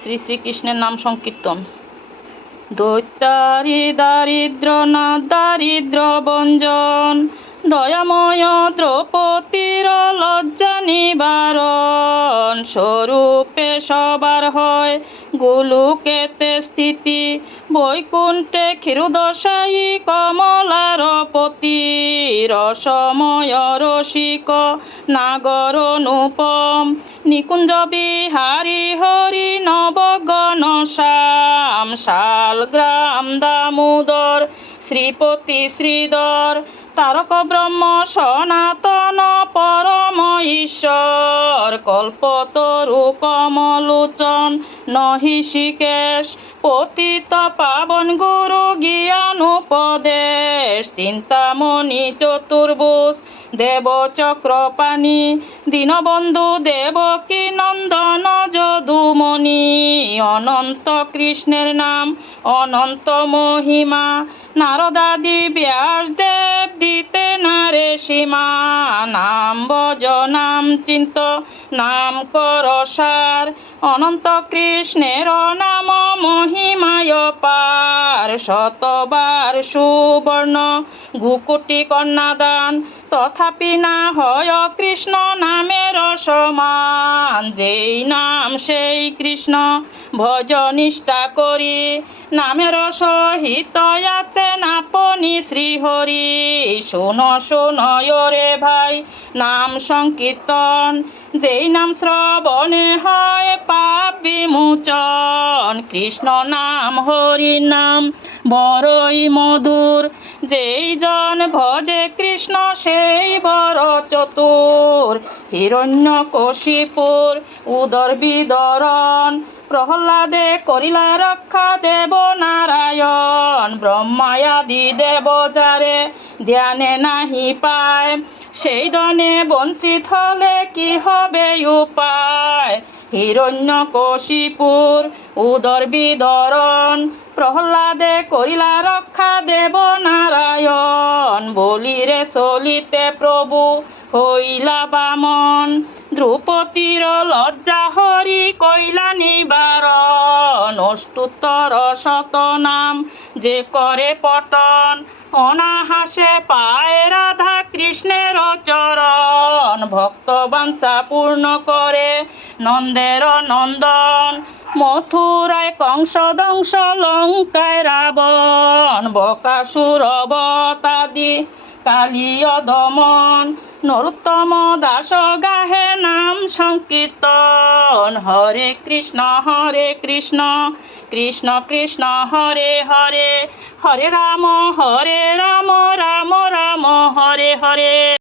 শ্রী শ্রীকৃষ্ণের নাম সংকীর্তন। দৈত্যারি দারিদ্র না দারিদ্র বঞ্জন, দয়াময় দ্রৌপদীর লজ্জা নিবারণ, স্বরূপে সবার হয় গোলুকেতে স্থিতি, বৈকুণ্ঠে ক্ষীরোদশায়ী কমলার পতি, রসময় রসিক নাগর অনুপম, নিকুঞ্জ বিহারী হরি নবগণ শ্যাম, শালগ্রাম দামোদর শ্রীপতি শ্রীধর, তারক ব্রহ্ম সনাতন পরম ঈশ্বর, কল্পতরু কমলোচন নহিষিকেশ, পতিত পাবন গুরু জ্ঞান উপদেশ, চিন্তামণি চতুর্ভুজ দেব চক্রপাণি, দীনবন্ধু দেবকী নন্দন যদুমণি, অনন্ত কৃষ্ণের নাম অনন্ত মহিমা, নারদাদি ব্যাসদেব দিতে নারে সীমা, নাম ভজ নাম চিন্ত নাম কর সার, অনন্ত কৃষ্ণের নাম মহিমায় পার, শতবার সুবর্ণ গুকুটি কন্যাদান, তথাপি না হয় কৃষ্ণ নামের সমান, যেই নাম সেই কৃষ্ণ ভজ নিষ্ঠা করি, নামের সহিত আছেন আপনি শ্রীহরি, শোনো শোনো রে ভাই নাম সংকীর্তন, যেই নাম শ্রবণে হয় পাপ বিমোচন, কৃষ্ণ নাম হরি নাম বড়ই মধুর, যেই জন ভজে কৃষ্ণ সেই বড় চতুর, হিরণ্যকশিপুর উদর বিদরণ, প্রহ্লাদে করিলা রক্ষা দেব নারায়ণ, ব্রহ্মায়াদি দেব যারে ধ্যানে নাহি পায়, সেই ধনে বঞ্চিত হলে কি হবে উপায়, হিরণ্যকশিপুর উদর বিদরণ, প্রহ্লাদে করিলা রক্ষা দেব নারায়ণ, বলিরে চলিতে প্রভু হইলা বামন, দ্রৌপদীর লজ্জা হরি কইলা নিবারণ, অষ্টোত্তর শত নাম যে করে পটন, অনাহাসে পায় রাধা কৃষ্ণের চরণ, ভক্ত বাঞ্ছা পূর্ণ করে নন্দের নন্দন, মথুরায় কংস দংশ লঙ্কায় রাবণ, বকাসুর বতাদি কালীয় দমন, নরোত্তম দাস গাহে নাম সংকীর্তন, হরে কৃষ্ণ কৃষ্ণ কৃষ্ণ হরে হরে, হরে রাম